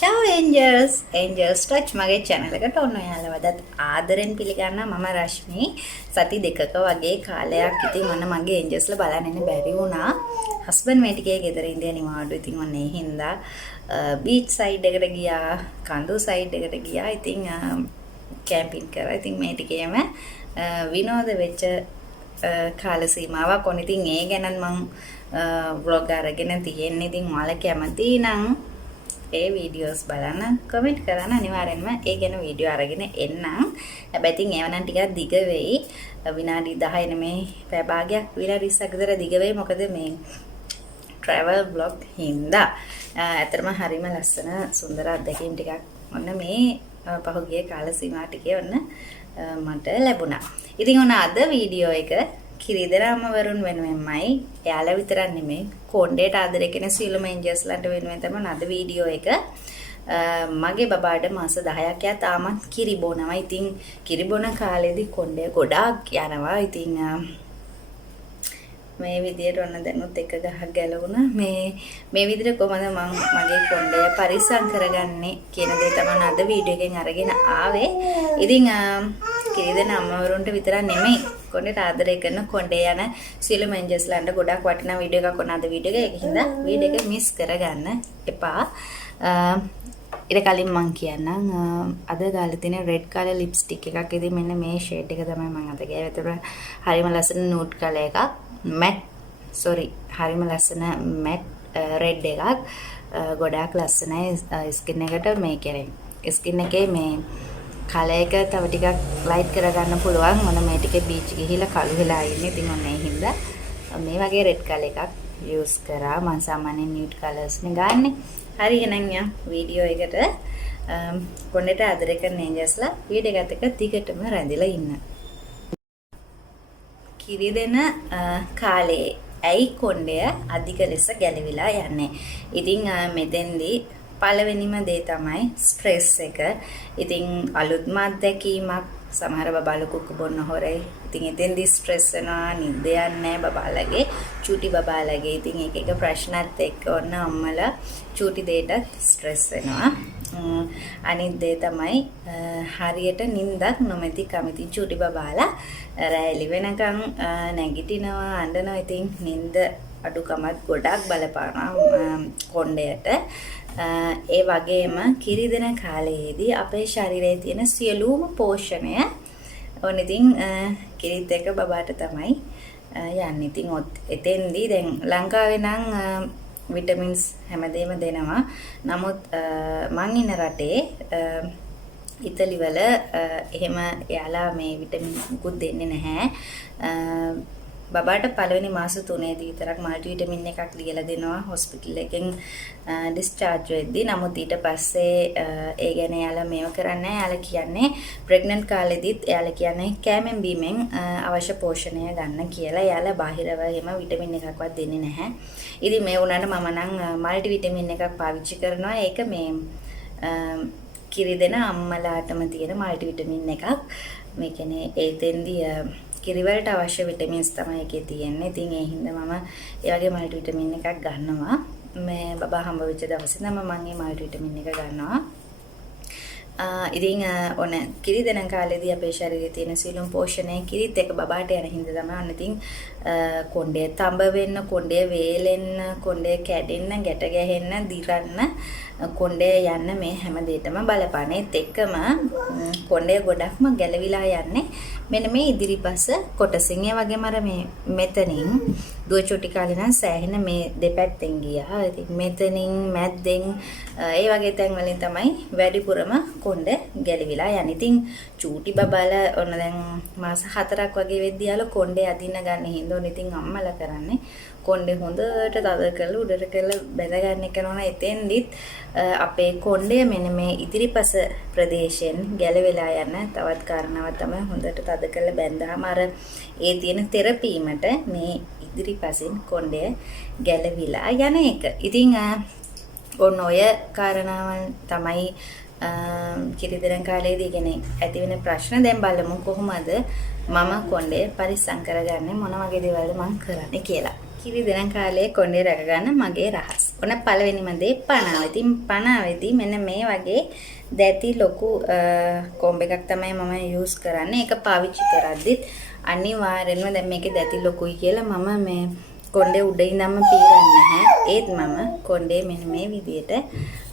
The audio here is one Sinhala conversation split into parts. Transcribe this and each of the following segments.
Ciao angels! Angels touch මගේ channel එකට ඔන්න ඔයාලා වදත් ආදරෙන් පිළිගන්නවා මම රශ්මි. සති දෙකක වගේ කාලයක් ඉතින් ඔන්න මගේ angelsලා බලන්න එන්න බැරි වුණා. husband මේ ටිකේ ගෙදර ඉඳලා නිවාඩු. ඉතින් ඔන්න ඒ හින්දා beach side එකට ගියා, කඳු side එකට ගියා. ඉතින් camping කරා. ඉතින් මේ ටිකේම විනෝද වෙච්ච කාල සීමාවක්. ඔන්න ඉතින් ඒ ගැන මම vlog අරගෙන තියෙන්නේ. ඉතින් ඔයාලා කැමති නම් ඒ වීඩියෝස් බලන්න කමෙන්ට් කරන්න අනිවාර්යෙන්ම ඒ ගැන වීඩියෝ අරගෙන එන්නම්. හැබැයි ඉතින් ඒව නම් ටිකක් දිග වෙයි. විනාඩි 10 නෙමේ පැය භාගයක් විනාඩි 20ක් විතර දිග වෙයි. මොකද මේ travel vlog හින්දා. ඇත්තටම හරිම ලස්සන සුන්දර අත්දැකීම් ටිකක් ඔන්න මේ පහුගිය කාල සීමාව ටිකේ ඔන්න මට ලැබුණා. ඉතින් ඔන්න අද වීඩියෝ එක කිරිදරාම වරුන් වෙනුවෙන්මයි. එයාලා විතරක් නෙමෙයි කොණ්ඩේට ආදරය කරන සියලුම ඒන්ජල්ස්ලාට වෙනුවෙන් තමයි අද වීඩියෝ එක. මගේ බබාට මාස 10ක් යා තාමත් කිරි බොනවා. ඉතින් කිරි බොන කාලෙදි කොණ්ඩේ ගොඩාක් යනවා. ඉතින් මේ විදියට ඔන්න දැනුත් එක ගහක් ගැලවුණා. මේ විදිහට කොහොමද මම මගේ කොණ්ඩය පරිස්සම් කරගන්නේ කියන දේ තමයි අද වීඩියෝ එකෙන් අරගෙන ආවේ. ඉතින් කිරිදෙන අම්මවරුන්ට විතරක් නෙමෙයි කොණ්ඩේට ආදරය කරන කොණ්ඩේ යන සියලුම ඒන්ජල්ස්ලාන්ට ගොඩක් වටිනා වීඩියෝ එකක් ඔන්න අද වීඩියෝ එක. ඒකින්ද වීඩියෝ එක මිස් කරගන්න එපා. ඊට කලින් මම කියන්නම් අද ගාලා තියෙන රෙඩ් කලර් ලිප්ස්ටික් එකක්. ඉතින් මෙන්න මේ ෂේඩ් එක තමයි මම අද ගෑවේ. ඒතර හරිම ලස්සන නූඩ් කලර් එකක්. හරිම ලස්සන මැට් රෙඩ් එකක්. ගොඩාක් ලස්සනයි ස්කින් එකට මේ කියන්නේ. ස්කින් එකේ මේ කලර් එක තව ටිකක් ලයිට් කරගන්න පුළුවන්. මොන මේ ටිකේ බීච් ගිහිලා කළු වෙලා ඉන්නේ. ඉතින් ඔන්න ඒ හින්දා මේ වගේ රෙඩ් කලර් එකක් යූස් කරා. මම සාමාන්‍යයෙන් නියුඩ් කලර්ස් නේ ගන්නෙ. හරි එහෙනම් යා වීඩියෝ එකට කොණ්ඩේට ආදරය කරන ඒන්ජල්ස්ලා වීඩියෝ එකත් එක්ක දිගටම රැඳිලා ඉන්න. කිරිදෙන කාලේ ඇයි කොණ්ඩය අධික ලෙස ගැලවිලා යන්නේ? ඉතින් මෙතෙන්දී පළවෙනිම දේ තමයි ස්ට්‍රෙස් එක. ඉතින් අලුත්ම අත්දැකීමක්. සමහර බබාලා කුක්ක බොන්න හොරයි. ඉතින් එතෙන්දී ස්ට්‍රෙස් වෙනවා. නිින්ද යන්නේ නැහැ බබාලගේ. චූටි බබාලගේ. ඉතින් එක ප්‍රශ්නත් එක්ක ඔන්න අම්මලා චූටි දෙයට ස්ට්‍රෙස් වෙනවා. අනිත් දේ තමයි හරියට නිින්දක් නොමැති කමිති චූටි බබාලා රැලි වෙනකන් නැගිටිනවා අඬනවා. ඉතින් නිින්ද අඩුකමත් ගොඩක් බලපානවා කොණ්ඩයට. ඒ වගේම කිරිදෙන කාලයේදී අපේ ශරීරයේ තියෙන සියලුම පෝෂණය ඕන ඉතින් කිරිත් එක බබාට තමයි යන්නේ. ඉතින් එතෙන්දී දැන් ලංකාවේ නම් විටමින්ස් හැමදේම දෙනවා. නමුත් මං ඉන්න රටේ ඉතලි වල එහෙම එයාලා මේ විටමින් මුකුත් දෙන්නේ නැහැ. බබාට පළවෙනි මාස 3ේදී විතරක් මල්ටි විටමින් එකක් ලියලා දෙනවා හොස්පිටල් එකෙන් ඩිස්චාර්ජ් වෙද්දී. නමුත් ඊට පස්සේ ඒ ගැන එයාලා මේව කරන්නේ නැහැ. එයාලා කියන්නේ ප්‍රෙග්නන්ට් කාලෙදිත් එයාලා කියන්නේ කෑමෙන් බීමෙන් අවශ්‍ය පෝෂණය ගන්න කියලා. එයාලා බාහිරව එහෙම විටමින් එකක්වත් දෙන්නේ නැහැ. ඉතින් මේ වුණාට මම නම් මල්ටි විටමින් එකක් පාවිච්චි කරනවා. ඒක මේ කිරිදෙන අම්මලාටම තියෙන මල්ටි විටමින් එකක්. මේ කියන්නේ ඒතෙන්දී කිරිවලට අවශ්‍ය විටමින්ස් තමයි එකේ තියෙන්නේ. ඉතින් ඒ හින්දා මම ඒ වගේ මල්ටි විටමින් එකක් ගන්නවා. මේ බබා හම්බ වෙච්ච දවසේ නම් මම මේ මල්ටි විටමින් එක ගන්නවා. ඉතින් ඔන්න කිරිදෙන කාලේදී අපේ ශරීරයේ තියෙන සියලුම පෝෂණය කිරිත් එක බබාට යන හින්දා තමයි ඔන්න ඉතින් කොණ්ඩේ තඹ වෙන්න, කොණ්ඩේ වේලෙන්න, කොණ්ඩේ කැඩෙන්න, ගැට ගැහෙන්න, දිරන්න, කොණ්ඩේ යන්න මේ හැම දෙයකම බලපාන. ඒත් එක්කම කොණ්ඩේ ගොඩක්ම ගැලවිලා යන්නේ මෙන්න මේ ඉදිරිපස කොටසින්. ඒ වගේම අර මේ මෙතනින් දුව චොටි කාලේ නම් සෑහෙන මේ දෙපැත්තෙන් ගියා. ඉතින් මෙතනින් මැද්දෙන් ඒ වගේ තැන් වලින් තමයි වැඩිපුරම කොණ්ඩේ ගැලවිලා යන්නේ. ඉතින් චූටි බබාලා ඔන්න දැන් මාස 4ක් වගේ වෙද්දී යාලා කොණ්ඩේ අදින්න ගන්න හින්දා ඔන්න ඉතින් අම්මලා කරන්නේ කොණ්ඩේ හොඳට තද කරලා උඩට කරලා බැඳ ගන්න එක නෝන. එතෙන්දිත් අපේ කොණ්ඩය මෙන්න මේ ඉදිරිපස ප්‍රදේශයෙන් ගැලවිලා යන තවත් කාරණාවක් තමයි හොඳට තද කරලා බැඳාම අර ඒ තියෙන තෙරපීමට මේ ඉදිරිපසින් කොණ්ඩය ගැලවිලා යන එක. ඉතින් ඔන්න ඔය කාරණාවන් තමයි කිරිදෙන කාලේදී කියන්නේ ඇති වෙන ප්‍රශ්න. දැන් බලමු කොහොමද මම කොණ්ඩේ පරිස්සම් කරගන්නේ, මොන වගේ දේවල්ද මම කරන්නේ කියලා. කිරි දෙන කාලේ කොණ්ඩේ රැක ගන්න මගේ රහස්. ඔන්න පළවෙනිම දේ පනාව. ඉතින් පනාවේදී මෙන්න මේ වගේ දැති ලොකු කොම්බ එකක් තමයි මම යූස් කරන්නේ. ඒක පාවිච්චි කරද්දිත් අනිවාර්යෙන්ම දැන් මේකේ දැති ලොකුයි කියලා මම මේ කොණ්ඩේ උඩ ඉඳන්ම පීරන්නේ නැහැ. ඒත් මම කොණ්ඩේ මෙන්න මේ විදියට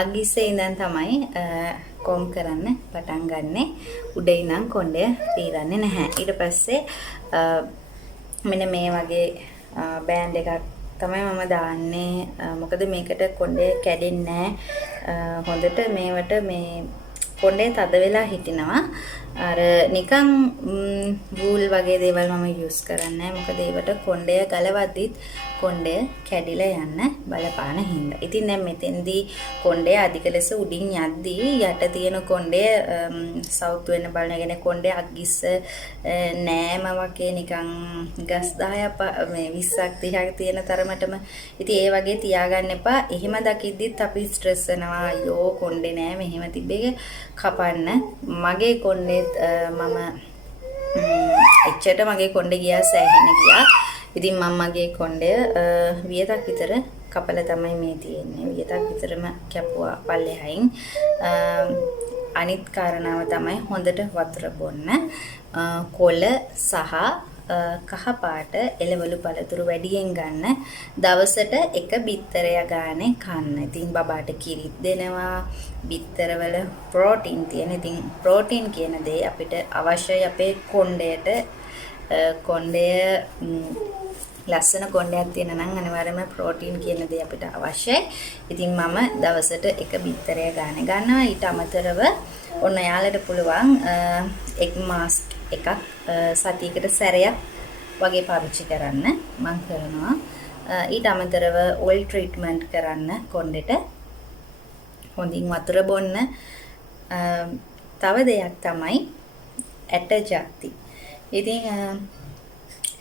අගිස්සේ ඉඳන් තමයි කොම් කරන්න පටන් ගන්නෙ. උඩ ඉඳන් කොණ්ඩය පීරන්නේ නැහැ. ඊට පස්සේ මෙන්න මේ වගේ බෑන්ඩ් එකක් තමයි මම දාන්නේ. මොකද මේකට කොණ්ඩේ කැඩෙන්නේ නැහැ. හොඳට මේවට මේ කොණ්ඩේ තද වෙලා හිටිනවා. අර නිකන් වූල් වගේ දේවල් මම යූස් කරන්නේ. මොකද ඒවට කොණ්ඩය ගලවද්දිත් කොණ්ඩය කැඩිලා යන්න බලපාන හින්දා. ඉතින් දැන් මෙතෙන්දී කොණ්ඩය අධික ලෙස උඩින් යද්දී යට තියෙන කොණ්ඩය සවුත් වෙන්න බලනගෙන කොණ්ඩය අග්ගිස්ස නෑම වගේ නිකන් ගස් 10ක් මේ 20ක් 30ක් තියෙන තරමටම. ඉතින් ඒ වගේ තියාගන්න එපා. එහෙම දකිද්දිත් අපි ස්ට්‍රෙස් වෙනවා. අයියෝ කොණ්ඩේ නෑ මෙහෙම තිබ්බේ කපන්න. මගේ කොණ්ඩේ මම එච්චරට මගේ කොණ්ඩේ ගියා සෑහෙන ගියා. ඉතින් මම මගේ කොණ්ඩය වියතක් විතර කපලා තමයි මේ තියෙන්නේ. වියතක් විතරම කැපුවා පල්ලෙහායින්. අනිත් කාරණාව තමයි හොඳට වතුර බොන්න. කොළ සහ කහ පාට එළවලු පළතුරු වැඩියෙන් ගන්න. දවසට එක බිත්තරය ගානේ කන්න. ඉතින් බබාට කිරිත් දෙනවා. බිත්තරවල ප්‍රෝටීන් තියෙන. ඉතින් ප්‍රෝටීන් කියන දේ අපිට අවශ්‍යයි අපේ කොණ්ඩයට. කොණ්ඩය ලස්සන කොණ්ඩයක් තියෙන නම් අනිවාර්යයෙන්ම ප්‍රෝටීන් කියන දේ අපිට අවශ්‍යයි. ඉතින් මම දවසට එක බිත්තරය ගානේ ගන්නවා. ඊට අමතරව ඔන්න යාලට පුළුවන් එක් මාස්ක් එකක් සතියකට සැරයක් වගේ පාවිච්චි කරන්න මම කරනවා. ඊට අමතරව ඔයිල් ට්‍රීට්මන්ට් කරන්න කොණ්ඩෙට. හොඳින් වතුර බොන්න. තව දෙයක් තමයි ඇට ජාති. ඉතින්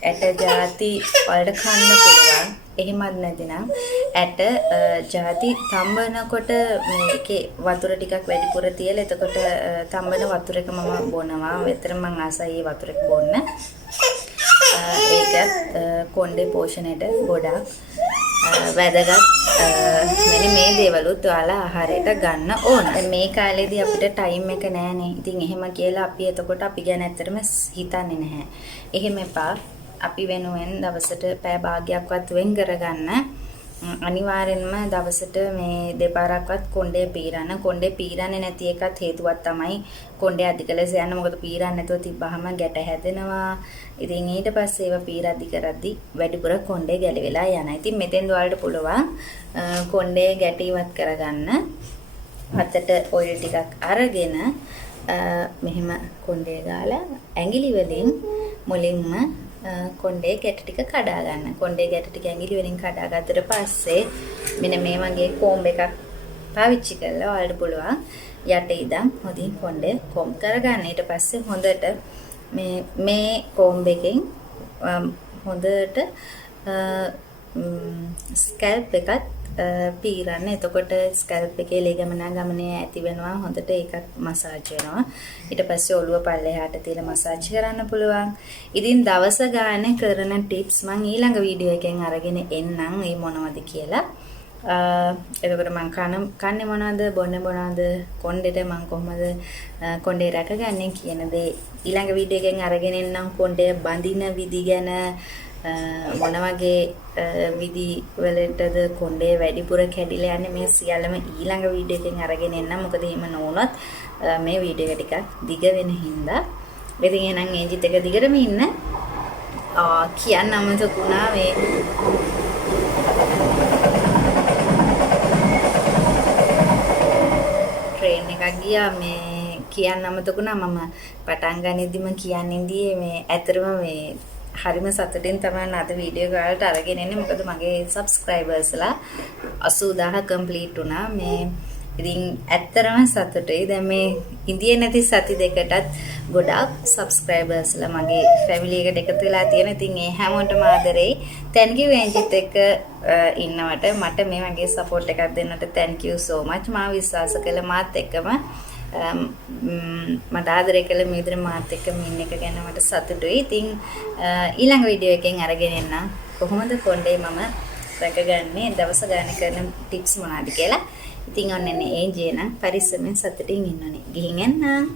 ඇට ජාති වලට කන්න පුළුවන්. එහෙමත් නැතිනම් ඇට ජාති තම්බනකොට මේකේ වතුර ටිකක් වැඩිපුර තියලා එතකොට තම්බන වතුර එක මම බොනවා. වෙතර මම ආසයි වතුර එක බොන්න. ඒකත් කොණ්ඩේ පෝෂණයට ගොඩක් වැදගත්. මෙන්න මේ දේවලුත් ඔයාලා ආහාරයට ගන්න ඕන. මේ කාලේදී අපිට ටයිම් එක නැහැනේ. ඉතින් එහෙම කියලා අපි එතකොට අපි ගැන ඇත්තටම හිතන්නේ නැහැ. එහෙම එපා. අපි වෙනුවෙන් දවසට පැය භාගයක්වත් වෙන් කරගන්න. අනිවාර්යෙන්ම දවසට මේ දෙපාරක්වත් කොණ්ඩේ පීරන්න. කොණ්ඩේ පීරන්නේ නැති එකත් හේතුවක් තමයි කොණ්ඩේ අධික ලෙස යන. මොකද පීරන්නේ නැතුව තිබ්බහම ගැට හැදෙනවා. ඉතින් ඊට පස්සේ ඒව පීරද්දි කරද්දි වැඩිපුර කොණ්ඩේ ගැලවිලා යනවා. ඉතින් මෙතෙන් ඔයාලට පුළුවන් කොණ්ඩේ ගැට ඉවත් කරගන්න. අතට ඔයිල් ටිකක් අරගෙන මෙහෙම කොණ්ඩේ ගාලා ඇඟිලි වලින් මුලින්ම කොණ්ඩේ ගැට ටික කඩා ගන්න. කොණ්ඩේ ගැට ටික ඇඟිලි වලින් කඩා ගත්තට පස්සේ මෙන්න මේ වගේ කොම්බ එකක් පාවිච්චි කරලා ඔයාලට පුළුවන් යට ඉඳන් හොඳින් කොණ්ඩේ කොම් කරගන්න. ඊට පස්සේ හොඳට මේ කොම්බ එකෙන් හොඳට ස්කැල්ප් එකත් පීරන්න. එතකොට ස්කැල්ප් එකේ ලේ ගමනේ ඇති වෙනවා. හොඳට ඒකත් මසාජ් වෙනවා. ඊට පස්සේ ඔළුව පල්ලෙහාට තියලා මසාජ් කරන්න පුළුවන්. ඉතින් දවස ගානේ කරන ටිප්ස් මම ඊළඟ වීඩියෝ එකෙන් අරගෙන එන්නම්. මේ මොනවද කියලා. එතකොට මම කන්නේ මොනවද, බොන්නේ මොනවද, කොණ්ඩේට මම කොහොමද කොණ්ඩේ රැකගන්නේ කියන දේ ඊළඟ වීඩියෝ එකෙන් අරගෙන එන්නම්. කොණ්ඩේ බඳින විදි ගැන මොන වගේ විදි වලටද කොණ්ඩේ වැඩිපුර කැඩිලා යන්නේ මේ සියල්ලම ඊළඟ වීඩියෝ එකෙන් අරගෙන එන්නම්. මොකද එහෙම නොවුනොත් මේ වීඩියෝ එක ටිකක් දිග වෙන හින්දා. ඉතින් එහෙනම් ඒජිත් එක දිගටම ඉන්න. කියන්න අමතක වුණා මේ ට්‍රේන් එකක් ගියා. මේ කියන්න අමතක වුණා. මම පටන් ගනිද්දිම කියන්නේ මේ ඇතරම මේ හරිම සතුටින් තමයි අද වීඩියෝ එක වලට අරගෙන එන්නේ. මොකද මගේ සබ්ස්ක්‍රයිබර්ස්ලා 80000 කම්ප්ලීට් වුණා. මේ ඉතින් ඇත්තරම සතුටුයි. දැන් මේ ඉන්දියේ නැති සති දෙකටත් ගොඩාක් සබ්ස්ක්‍රයිබර්ස්ලා මගේ ෆැමිලි එකට එකතු වෙලා තියෙන. ඉතින් ඒ හැමෝටම ආදරෙයි. thank you ඒජිත් එක්ක ඉන්නවට මට මේ වගේ සපෝට් එකක් දෙන්නට thank you so much. මා විශ්වාස කළ මාත් එක්කම මට ආදරය කළ මේ විදිහට මාත් එක්ක මින් එක ගැන මට සතුටුයි. ඉතින් ඊළඟ වීඩියෝ එකෙන් අරගෙන එන්න. කොහොමද කොණ්ඩේ මම රැකගන්නේ දවස ගාන කරන ටිප්ස් මොනවද කියලා. ඉතින් ඔන්න එන්නේ ඒජේ නම් පරිස්සමෙන් සතුටින් ඉන්නෝනේ. ගිහින් එන්න.